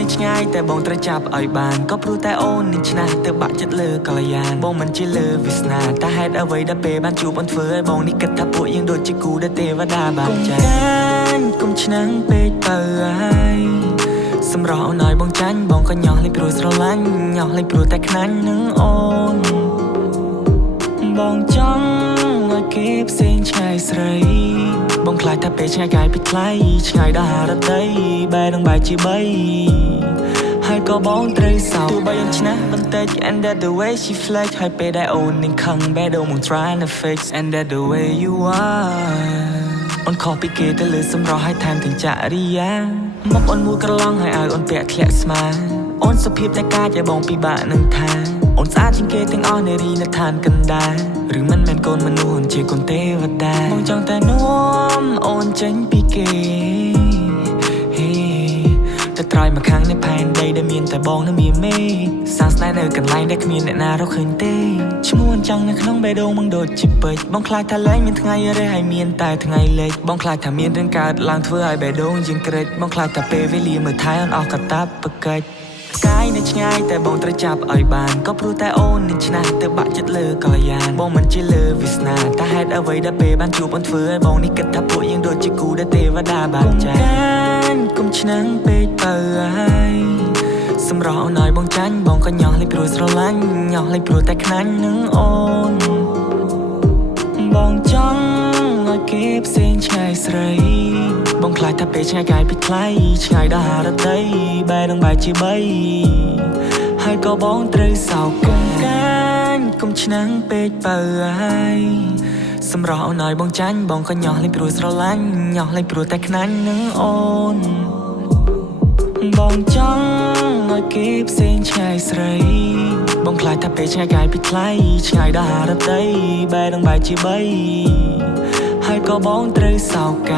នៅឆ្ងាយតែបងត្រូវចាប់ឲ្យបានក៏ព្រោះតែអូននឹងឆ្នះទៅបាក់ចិត្តលើកល្យានបងមិនជាលើវាសនាតែហេតុអ្វីដែលពេលបានជួបអូនធ្វើឲ្យបងនេះគិតថាពួកយើងដូចជាគូដែលទេវតាបានចែកកុំឆ្នាំងពេកទៅហើយសម្រស់អូនឲ្យបងចាញ់បងក៏ញោះលេងព្រោះស្រឡាញ់ញោះលេងព្រោះតែខ្នាញ់នឹងអូនបងចង់ឲ្យគេផ្សេងឆ្ងាយស្រីបងខ្លាចថាពេលឆ្ងាយកាយពីថ្លៃឆ្ងាយដល់ហារតីបែរនឹងបែរជាបីហើយក៏បងត្រូវសោកទោះបីអូនឆ្នះបន្តិច and that the way she flex ហើយពេលដែលអូននឹងខឹងបែរដូរមក try to fix and that the way you are អូនខុសពីគេទៅលើសម្រស់ហើយថែមទាំងចរិយាមកអូនមួយក្រឡងហើយឲ្យអូនពាក់ធ្លាក់ស្មាអូនសុភាពតែកាចឲ្យបងពិបាកនឹងថាអូនស្អាតជាងគេទាំងអស់នារីនៅឋានកណ្ដាលឬមិនមែនកូនមនុស្សជាកូនទេវតាបងចង់តែនាំអូនចេញពីគេតែត្រៃមកខាងនៃផែនដីដែលមានតែបងនៅមានមេសាស្នេហ៍នៅកន្លែងដែលគ្មានអ្នកណារកឃើញទេឈ្មោះអញ្ចឹងនៅក្នុងបេះដូងมึงដូចជាពេជ្របងខ្លាចថាលែងមានថ្ងៃរះហើយមានតែថ្ងៃលេចបងខ្លាចថាមានរឿងកើតឡើងធ្វើឲ្យបេះដូងយើងក្រិចបងខ្លាចថាពេលវេលាមើលថែអូនអស់កតាបកិច្ចផ្កាយនៅឆ្ងាយតែបងត្រូវចាប់ឲ្យបានក៏ព្រោះតែអូននឹងឆ្នះទៅបាក់ចិត្តលើកល្យានបងមិនជាលើវាសនាតែហេតុអ្វីដែលពេលបានជួបអូនធ្វើឲ្យបងនេះគិតថាពួកយើងដូចជាគូដែលទេវតាបានចែកកុំឆ្នាំងពេកទៅហើយសម្រស់អូនឲ្យបងចាញ់បងក៏ញោះលេងព្រោះស្រឡាញ់ញោះលេងព្រោះតែខ្នាញ់នឹងអូនបងចង់ឲ្យគេផ្សេងឆ្ងាយស្រីបងខ្លាចថាពេលឆ្ងាយកាយពីថ្លៃឆ្ងាយដល់ហារតីបែរនឹងបែរជាបីហើយក៏បងត្រូវសោកកុំឆ្នាំងពេកទៅហើយសម្រស់អូនឲ្យបងចាញ់បងក៏ញោះលេងព្រោះស្រឡាញ់ញោះលេងព្រោះតែខ្នាញ់នឹងអូនបងចង់ឲ្យគេផ្សេងឆ្ងាយស្រីបងខ្លាចថាពេលឆ្ងាយកាយពីថ្លៃឆ្ងាយដល់ហារតីបែរនឹងបែរជាបីហើយក៏បងត្រូវសោក